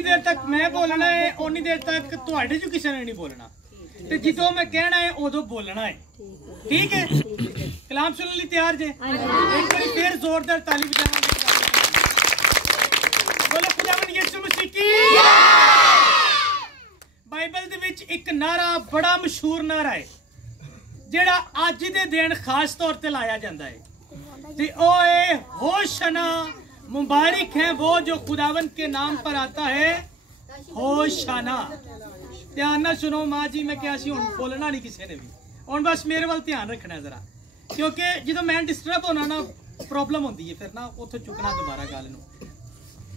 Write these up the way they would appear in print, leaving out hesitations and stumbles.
देर तक मैं बोलना है उन्नी देर तक तुहाडे चों किसी ने नहीं बोलना ते जिदों मैं कहना है उदों बोलना है। ठीक है, कलाम सुनने लिए तैयार जे? एक बार फिर जोरदार ताली बजाएंगे। बोलो खुदावंद यीशु मसीह की। बाइबल दे विच एक नारा बड़ा मशहूर नारा है जेड़ा अज दे दिन खास तौर ते लाया जाता है ते ओए होशना, मुबारक है वो जो खुदावंद के नाम पर आता है, होशाना। ध्यान ना सुनो माँ जी, मैं क्या हुण बोलना नहीं किसी ने भी, हुण बस मेरे वाल ध्यान रखना जरा, क्योंकि जो मैं डिस्टर्ब होना ना प्रॉब्लम होती है, फिर ना उतो चुकना दोबारा गल नूं,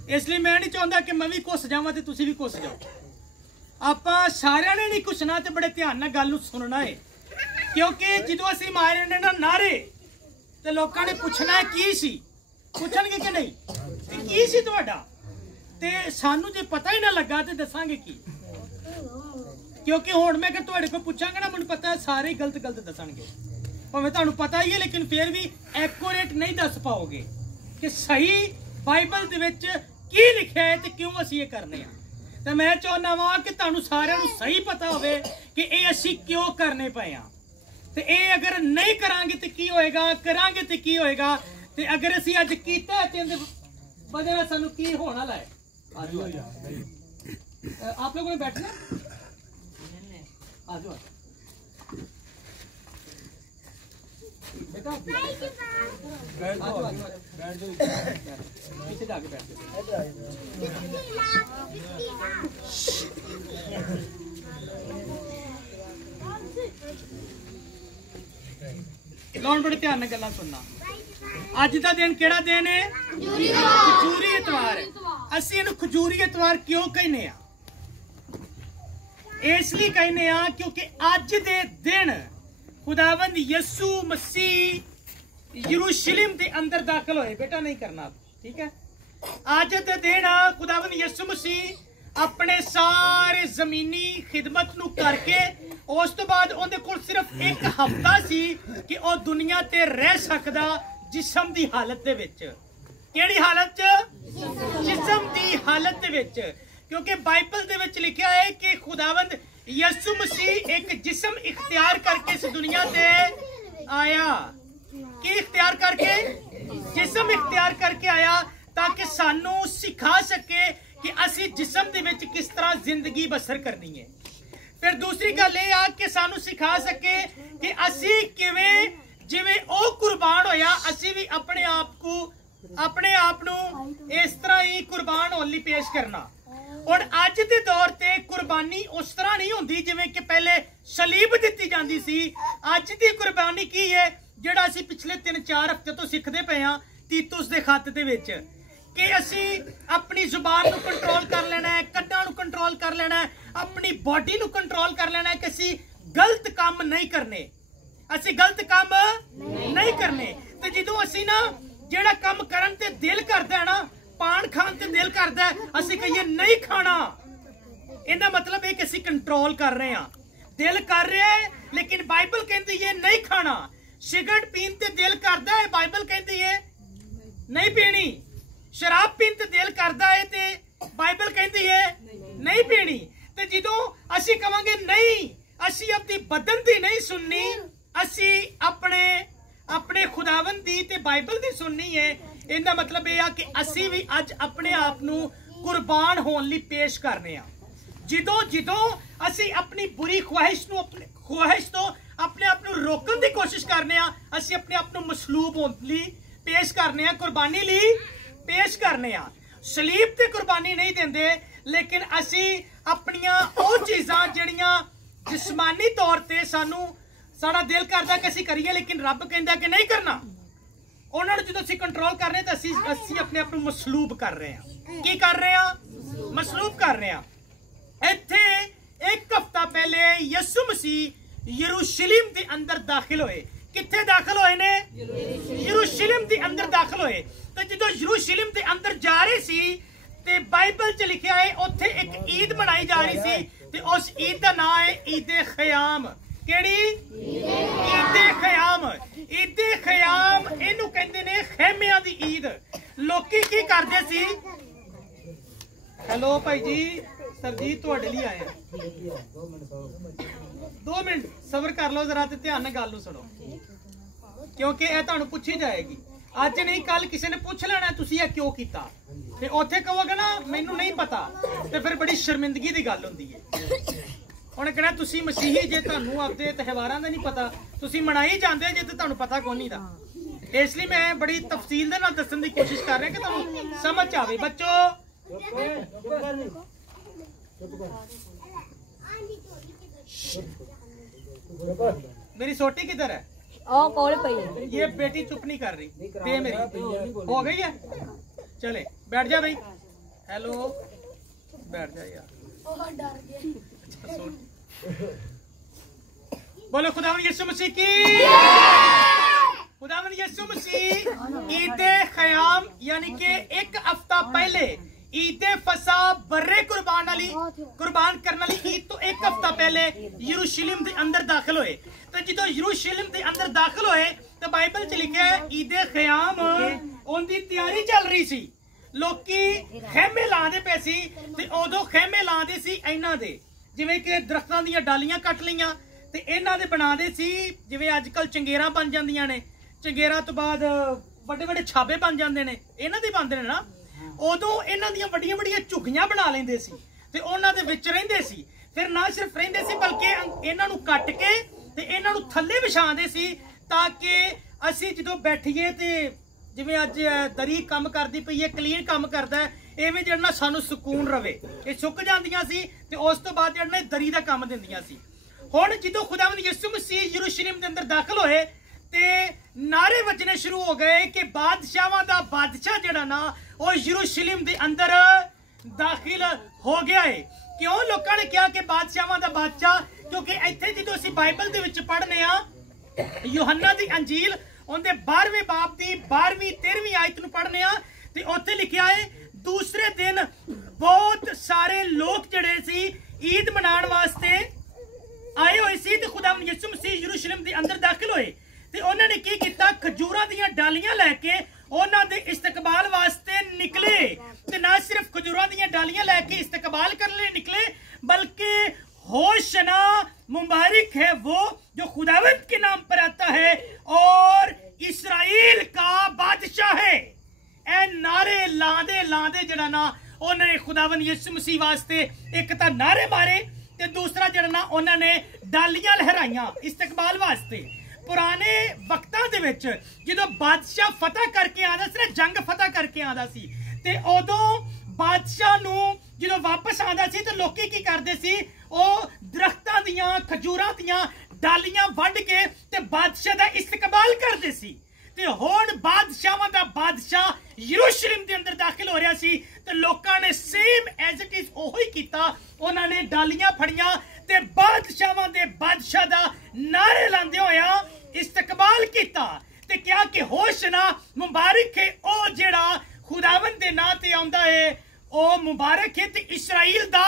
इसलिए मैं नहीं चाहता कि मैं भी घुस जावां ते तुसीं भी घुस जाओ। आपां सारिआं ने नहीं घुसना ते बड़े ध्यान नाल गल नूं सुनना है, क्योंकि जदों असीं मारे ने ना नारे ते लोकां ने पुछना है की सी, पुछणगे कि नहीं की सी तुहाडा, ते सानू जे पता ही ना लगा ते दसांगे की, क्योंकि हुण मैं तुहाडे कोल पुछांगा ना मैनूं पता है सारे गलत गलत दसणगे, भावें तुहानूं पता ही है लेकिन फिर भी एक्यूरेट नहीं दस पाओगे कि सही बाइबल दे विच की लिखिआ है ते क्यों असीं ये करने आ। ते मैं चाहुंदा वां कि तुहानूं सारिआं नूं सही पता होवे कि ये असीं क्यों करने पए आ, ते ये अगर नहीं करांगे ते की होएगा, करांगे ते की होएगा, ते अगर असीं अज कीता ते इहदे वजह नाल सानूं की होण वाला है। आप लोगों ने बैठना, आ जाओ बेटा, बैठ जाओ, पीछे जाके बैठ जाओ। लौन बड़े ध्यान नाल गल्लां सुनना। अज दा दिन केड़ा दिन है? खजूरी इतवार। असीं इहनूं खजूरी इतवार क्यों कहने आ? इसलिए कहने आ क्योंकि अज दे दिन खुदावंद यीशु मसीह यरूशलेम के अंदर दाखिल होए। बेटा नहीं करना, ठीक है? अज दे दिन खुदावंद यीशु मसीह अपने सारे जमीनी खिदमत नूं करके उस तो बाद उहदे कोल सिर्फ एक हफ्ता सी कि वह दुनिया ते रह सकदा जिस्म दी हालत दे विच। केड़ी हालत च? जिस्म दी हालत दे विच, क्योंकि बाइबल दे विच लिखिआ है कि खुदावंद यीशु मसीह एक जिस्म इख्तियार करके इस दुनिया ते आया। की इख्तियार करके? जिस्म इख्तियार करके आया ताकि सानू सिखा सके कि असी जिस्म दे विच किस तरह जिंदगी बसर करनी है। फिर दूसरी गल ये आ कि सानू सिखा सके कि असी किवें जिवें ओ कुर्बान होया असी भी अपने आप नूं इस तरह ही कुर्बान होने लई पेश करना। और अज दे दौर ते कुर्बानी उस तरह नहीं होंदी जिवें कि पहले सलीब दित्ती जांदी सी। अज दी कुर्बानी की है जिहड़ा असी पिछले 3-4 हफ्ते तो सिखदे पए हां तीतुस दे खत दे विच कि असी अपनी जुबान नूं कंट्रोल कर लेना है, कन्नां नूं कंट्रोल कर लेना है, अपनी बॉडी नूं कंट्रोल कर लेना है कि असी गलत काम नहीं करने, असी गलत काम नहीं करने। ते जदों असी ना जिहड़ा काम करन ते दिल करदा है ना, पान खान ते दिल करदा है, असी कहिए नहीं खाना, इहदा मतलब है कि असी कंट्रोल कर रहे हैं। दिल कर रहे हैं लेकिन बाइबल कहती है नहीं खाना। सिगरेट पीन ते दिल करदा है, बाइबल कहती है नहीं पीनी। शराब पीन ते दिल करदा है ते बाइबल कहती है नहीं पीनी। ते जदों असी कहांगे नहीं, असी अपनी बदन दी नहीं सुननी, असी अपने खुदावंद दी ते बाइबल दी सुननी है। इहदा मतलब यह कि असी भी अज अपने आप नूं कुर्बान होने लई पेश करने आ। जिदों असी अपनी बुरी ख्वाहिश नूं तो अपने आप नूं रोकण दी कोशिश करने आ, असी अपने आप नूं मसलूब होने लई पेश करने आ, कुर्बानी लई पेश करने आ। सलीब ते कुर्बानी नहीं देंदे, लेकिन असी अपनियां ओ चीज़ां जिहड़ियां जिस्मानी तौर ते सानू साड़ा दिल करदा कि असी करिए लेकिन रब कहंदा कि नहीं करना, उन्हां नूं जदों असी कंट्रोल कर रहे हैं तो असी अपने आप नूं मसलूब कर रहे हैं। की कर रहे हैं? मसलूब कर रहे हैं। इत्थे एक हफ्ता पहले यीशु मसीह यरूशलेम के अंदर दाखिल होए। कित्थे दाखिल होए ने? यरूशलेम के अंदर दाखिल होए। तो जदों यरूशलेम के अंदर जा रहे सी ते बाइबल च लिखिआ है उत्थे एक ईद मनाई जा रही सी ते उस ईद का नाम है ईदे खयाम। केड़ी? ईदे खयाम। ईदे खयाम इहनूं कहंदे ने खेमियां दी ईद। लोकी की करदे सी? हेलो भाई जी सरजीत ਤੁਹਾਡੇ ਲਈ ਆਏ ਆ 2 ਮਿੰਟ ਸਬਰ ਕਰ ਲਓ ਜ਼ਰਾ ਤੇ ਧਿਆਨ ਨਾਲ ਗੱਲ ਨੂੰ ਸੁਣੋ ਕਿਉਂਕਿ ਇਹ ਤੁਹਾਨੂੰ ਪੁੱਛੀ ਜਾਏਗੀ ਅੱਜ ਨਹੀਂ ਕੱਲ ਕਿਸੇ ਨੇ ਪੁੱਛ ਲੈਣਾ ਤੁਸੀਂ ਇਹ ਕਿਉਂ ਕੀਤਾ ਤੇ ਉੱਥੇ ਕਹੋਗੇ ਨਾ ਮੈਨੂੰ ਨਹੀਂ ਪਤਾ ਤੇ ਫਿਰ ਬੜੀ ਸ਼ਰਮਿੰਦਗੀ ਦੀ ਗੱਲ ਹੁੰਦੀ ਹੈ ਹੁਣ ਕਹਿਣਾ ਤੁਸੀਂ ਮਸੀਹੀ ਜੇ ਤੁਹਾਨੂੰ ਆਪਦੇ ਤਿਉਹਾਰਾਂ ਦਾ ਨਹੀਂ ਪਤਾ ਤੁਸੀਂ ਮਨਾਈ ਜਾਂਦੇ ਜੇ ਤੇ ਤੁਹਾਨੂੰ ਪਤਾ ਕੋਈ ਨਹੀਂ ਦਾ ਇਸ ਲਈ ਮੈਂ ਬੜੀ ਤਫਸੀਲ ਦੇ ਨਾਲ ਦੱਸਣ ਦੀ ਕੋਸ਼ਿਸ਼ ਕਰ ਰਿਹਾ ਕਿ ਤੁਹਾਨੂੰ ਸਮਝ ਆਵੇ ਬੱਚੋ मेरी सोटी किधर है ये बेटी चुप नहीं कर रही दे मेरी हो गई है चले बैठ जा भाई हेलो बैठ जा यार बोलो खुदावन यीशु मसीह की खुदावन यीशु मसीह ईद ख़याम यानी कि एक हफ्ता पहले ईद फसा बर्रे कुर्बान करने वाली ईद तो एक हफ्ता पहले यरूशलेम के अंदर दाखिल होए तो जो यरूशलेम के अंदर दाखिल होए तो बाइबल च लिखा है ईद ख़याम उनकी तैयारी चल रही सी लोकी खेमे लांदे पे सी ते उदों खेमे लांदे सी इन्हां दे जिवें कि दरख्तां दीयां डालियां कट लईयां ते इन्हां दे बनांदे सी जिवें अजकल चंगेरां बन जांदियां ने चंगेरां तो बाद वड्डे वड्डे छाबे बन जांदे ने इन्हां दे बनदे ने ना उदों इन्हां दियां वड्डियां वड्डियां झुग्गियां बना लैंदे सी ते उन्हां दे विच रहिंदे सी फिर ना सिर्फ रहिंदे सी बल्कि इन्हां नूं कट के ते इन्हां नूं थल्ले विछांदे सी ताकि असीं जदों बैठीए ते जिवें अज दरी काम करदी पई है क्लीन काम करदा है इवें जिहड़ा सानूं सुकून रवे ये सुक जांदियां सी ते उस तो बाद जिहड़ा दरी दा काम दिंदियां सी हुण जदों खुदावंद यीशु मसीह यरूशलेम दे अंदर दाखिल होए ते नारे वजने शुरू हो गए कि बादशाहां दा बादशाह जिहड़ा ना वो यरूशलेम दे अंदर दाखिल हो गया है क्यों लोगों ने कहा कि बादशाहां दा बादशाह क्योंकि इत्थे जदों असीं बाइबल दे विच पढ़ने आ यूहन्ना दी अंजील उनके 12वें बाब की 12वीं 13वीं आयत नूं पढ़ने ते उत्थे लिखिया है दूसरे दिन बहुत सारे लोग जिहड़े सी ईद मनाउण वास्ते आए हुए सी ते खुदावंद यीशु मसीह यरूशलेम दे अंदर दाखिल होए ते उन्हां ने की कीता खजूरां दीयां डालियां लैके उन्हां दे इस्तकबाल वास्ते निकले ते ना सिर्फ खजूरां दीयां डालियां लैके इस्तकबाल करने निकले बल्कि होशना मुबारक है वो जो खुदावंद के नाम पर आता है और इस्राएल का बादशाह है ए नारे लांदे लांदे जड़ा ना उन्होंने खुदावंद यीशु मसीह वास्ते एक तो नारे मारे ते दूसरा जड़ा ना उन्होंने डालियां लहराइयां इस्तकबाल वास्ते पुराने वक्तां दे विच जदों बादशाह फतह करके आंदा सी ना जंग फतह करके आंदा सी ते उदों बादशाह नूं जदों वापस आंदा सी ते लोकी की करदे सी दरख्तां दियां खजूरां दियां डालियां वंड के ते बादशाह दा इस्तकबाल करदे सी ते हुण बादशाहां दा बादशाह यरूशलेम दे अंदर दाखिल हो रहा सी ते लोकां ने सेम एज इट इज ओही कीता उन्हां ने डालियां फड़ियां ते बादशाहां दे बादशाह दा नारे लांदे होया इस्तकबाल कीता ते क्या कि होशना मुबारक है ओ जेड़ा खुदावंद दे नां ते आंदा है ओ मुबारक है ते इस्राएल दा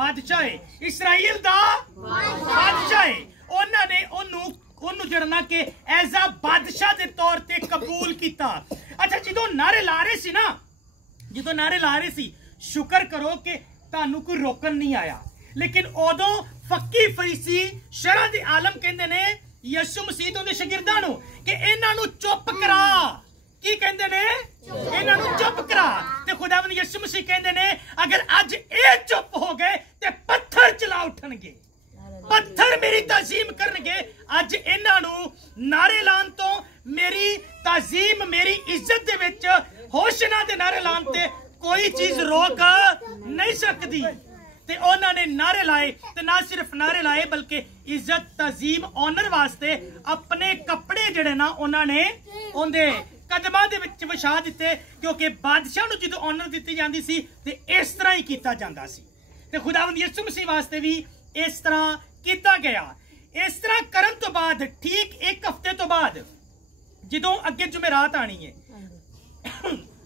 बादशाह है इस्राएल दा बादशाह है उन्हां ने ओनू जड़ना के एज आ बादशाह दे तौर ते कबूल किया अच्छा जो नारे ला रहे सी ना जो नारे ला रहे सी शुक्र करो कि तानू कोई रोकन नहीं आया लेकिन उदों फक्की फरीसी शरह दे आलम कहंदे ने यीशु मसीह तो शागिर्दां नू कि इन्हां नू चुप करा की कहंदे ने इन्हां नू चुप करा ते खुदावंद यीशु मसीह कहंदे ने अगर अज ए चुप हो गए ते पत्थर चला उठणगे पत्थर मेरी ताजीम करनगे अज इन्हां नू नारे लान तो मेरी ताजीम मेरी इज्जत दे विच होशना दे नारे लान ते कोई चीज रोक नहीं सकती ते उन्हां ने नारे लाए ते ना सिर्फ नारे लाए बल्कि इज्जत ताजीम ऑनर वास्ते अपने कपड़े जिहड़े ना उन्हां ने उहदे कदमां दे विच विछा दिते क्योंकि बादशाह नूं जदों ऑनर दित्ती जांदी सी ते इस तरह ही कीता जांदा सी ते खुदावंद यीशु मसीह वास्ते भी इस तरह किया गया इस तरह करन तो बाद ठीक एक हफ्ते तो बाद जदों अगे जुमेरात आनी है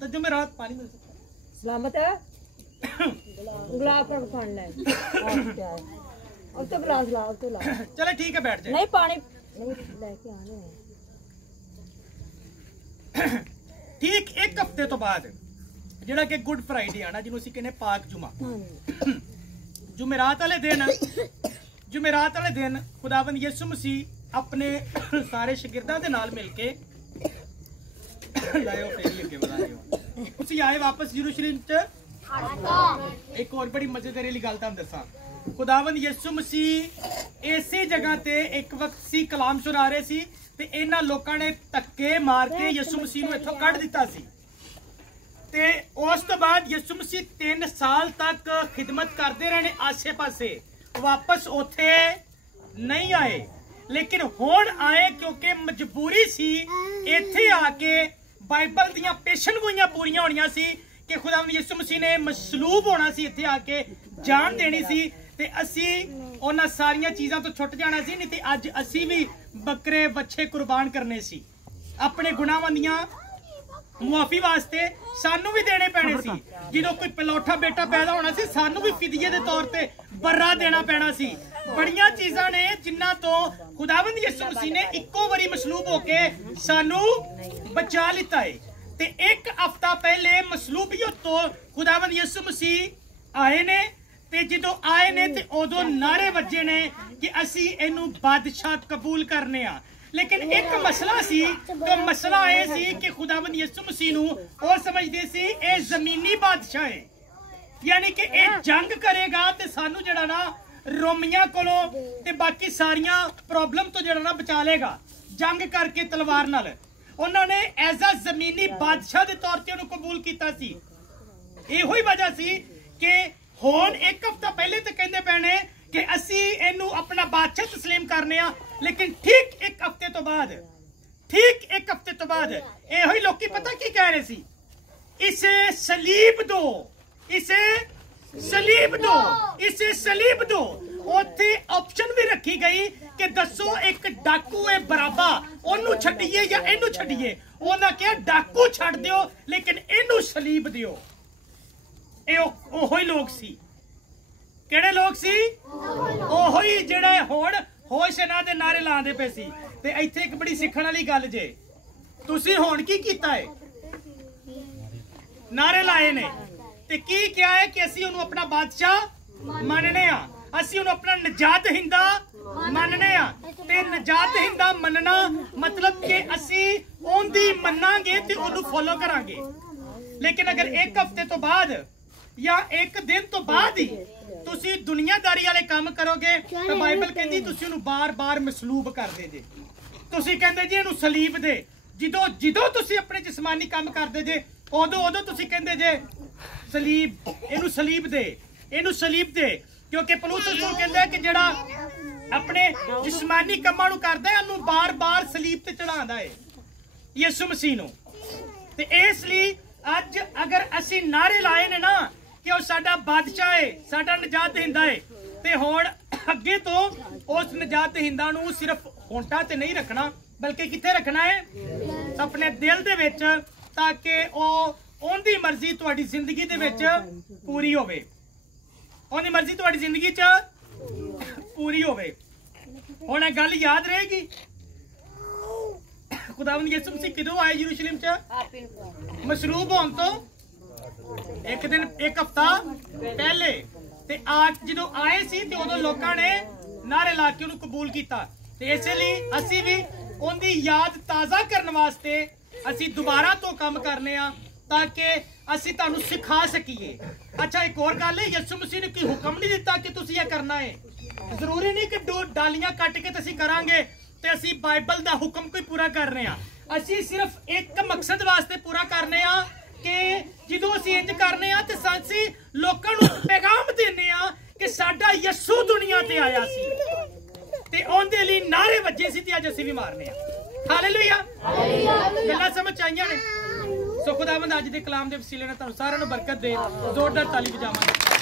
तो जुमेरात पानी मिल सकता है सलामत है गुलाब का खाना है और तो गिलास ला तो ला चले ठीक है बैठ जाए नहीं पानी लेके आने हैं ठीक एक हफ्ते तो बाद ਜਿਹੜਾ ਕਿ ਗੁੱਡ ਫਰਾਈਡੇ ਆਣਾ, ਜਿਹਨੂੰ ਅਸੀਂ ਕਹਿੰਦੇ ਪਾਕ ਜੁਮਾ। ਜੁਮੇਰਾਤ ਵਾਲੇ ਦਿਨ ਖੁਦਾਵੰਦ ਯਿਸੂ ਮਸੀਹ ਆਪਣੇ ਸਾਰੇ ਸ਼ਾਗਿਰਦਾਂ ਦੇ ਨਾਲ ਮਿਲ ਕੇ ਲਾਇਓ ਫੇਰ ਅੱਗੇ ਵਧਾ ਲਿਓ। ਤੁਸੀਂ ਆਏ ਵਾਪਸ ਯਰੂਸ਼ਲਮ ਚ। एक और बड़ी मजेदार वाली गल तुहानू दसां, खुदावंद यीशु मसीह इसे जगह ते एक वक्त सी कलाम सुना रहे सी ते इन्हां लोकां ने धक्के मार के यीशु मसीह नूं इत्थों कढ दित्ता सी। ते उस तो बाद यीशु मसीह 3 साल तक खिदमत करते रहे आसे पासे, वापस उथे नहीं आए, लेकिन हुण आए क्योंकि मजबूरी सी। इत्थे आके बाइबल दीयां पेशन गोइयां पूरियां होणियां सी कि खुदावंद यीशु मसीह ने मसलूब होना सी, इत्थे आके जान देनी सी ते असी उन्हां सारियां चीज़ां तो छुट जाना सी। नहीं ते अज असी भी बकरे बच्छे कुर्बान करने सी, अपने गुनाहां दियां मुआफी वास्ते सानू भी देने पैने सी। जो कोई पलौठा बेटा पैदा होना सी, सानू भी फिदिये दे तौर ते बर्रा देना पैना सी। बड़ियां चीज़ां ने जिन्हां तो खुदावंद यीशु मसीह ने इक्को वारी मसलूब होके सानू बचा लिता है। ते एक हफ्ता पहले मसलूबियत तो खुदावंद यीशु मसीह आए ने, ते जो आए ने ते उदों नारे वजे ने कि असी इनू बादशाह कबूल करने आ। लेकिन एक मसला सी, तो मसला यह सी कि खुदावंद यीशु मसीह नू और समझदे सी ए जमीनी बादशाह है, यानी कि ए जंग करेगा ते सानू जड़ा ना रोमियां कोलों ते बाकी सारियां प्रॉब्लम तो जड़ा ना बचा लेगा। जंग करके तलवार नाल उन्होंने एज अ जमीनी बादशाह के तौर पर कबूल किया सी। इहो ही वजह सी कि हुण एक हफ्ता पहले तो कहते पैने कि असी इनू अपना बादशाह तस्लीम करने आ, लेकिन ठीक एक हफ्ते तो बाद इहो ही लोकी पता की कह रहे सी, इसे सलीब दो, इसे सलीब दो। उत्थे ऑप्शन भी रखी गई कि दसो एक डाकू है बराबा, ओनू छड्डिए या इनू छड्डिए। उन्हां कहा डाकू छड्ड दिओ लेकिन इनू सलीब दिओ। ओहो ही लोग सी। किहड़े लोग सी? ओहो ही जिहड़े हुण होशना दे नारे लांदे पे सी। ते इत्थे एक बड़ी सीखण वाली गल जे, तुसीं हुण की कीता है? नारे लाए ने ते की क्या है कि असीं उहनूं अपना बादशाह मनने आ, असीं उहनूं अपना नजात हिंदा मनने आ। ते नजात हिंदा मनना मतलब कि असीं ओंदी मन्नांगे ते ओनू फॉलो करांगे। लेकिन अगर एक हफ्ते तो बाद या एक दिन तो बाद ही तुसीं दुनियादारी वाले काम करोगे तो बाइबल कहंदी तुसीं उहनू बार-बार मसलूब कर दे जे। तुसीं कहंदे जी इहनू सलीब दे, जिदों तुसीं अपने जिस्मानी काम करदे जे उदों तुसीं कहंदे जे सलीब, इहनू सलीब दे, इहनू सलीब दे। क्योंकि पौलुस रसूल कहंदा है कि जिहड़ा अपने जिस्मानी कामां नूं करदा है उहनूं बार-बार सलीब ते चढ़ांदा है यीशु मसीह नूं। ते इसलिए अज अगर असीं नारे लाए ने ना कि वो साडा बादशाह है, साडा नजात हिंदा है, ते हुण अगे तो उस नजात हिंदा नूं सिर्फ होंठा ते नहीं रखना बल्कि कित्थे रखना है? अपने दिल दे विच, ताकि ओंदी मर्जी तुहाडी जिंदगी दे विच पूरी होवे, ओंदी मर्जी तुहाडी जिंदगी च पूरी होवे। हुण गल याद रहेगी खुदावंद यीशु मसीह कदों आए यरूशलेम च? मसलूब होण तो एक दिन एक हफ्ता पहले। ते जो आए सी ते उदों लोकां ने नारे ला के उहनूं कबूल किया। ते इसलिए असीं भी उहदी याद ताज़ा करने वास्ते असीं दोबारा तो काम करने आ ताकि असीं तुहानूं सिखा सकीए। अच्छा एक और गल है, यीशु मसीह ने कोई हुक्म नहीं दिता कि तुसीं ये करना है। जरूरी नहीं कि 2 डालियां कट के असीं करांगे ते असीं बाइबल दा हुक्म कोई पूरा कर रहे हैं। असीं सिर्फ एक मकसद वास्ते पूरा करने आ कि जो असीं इंज करने आ ते असीं लोकां नूं पैगाम देने आ कि साडा यीशु दुनिया ते आया सी ते ओंदे लई नारे वजे सी ते अज असीं भी मारने आ। हालेलुया, गल्लां समझ आईयां ने? सो खुदावंद अज दे कलाम दे वसीले नाल तुहानूं सारिआं नूं बरकत दे। जोरदार ताली बजावांगे।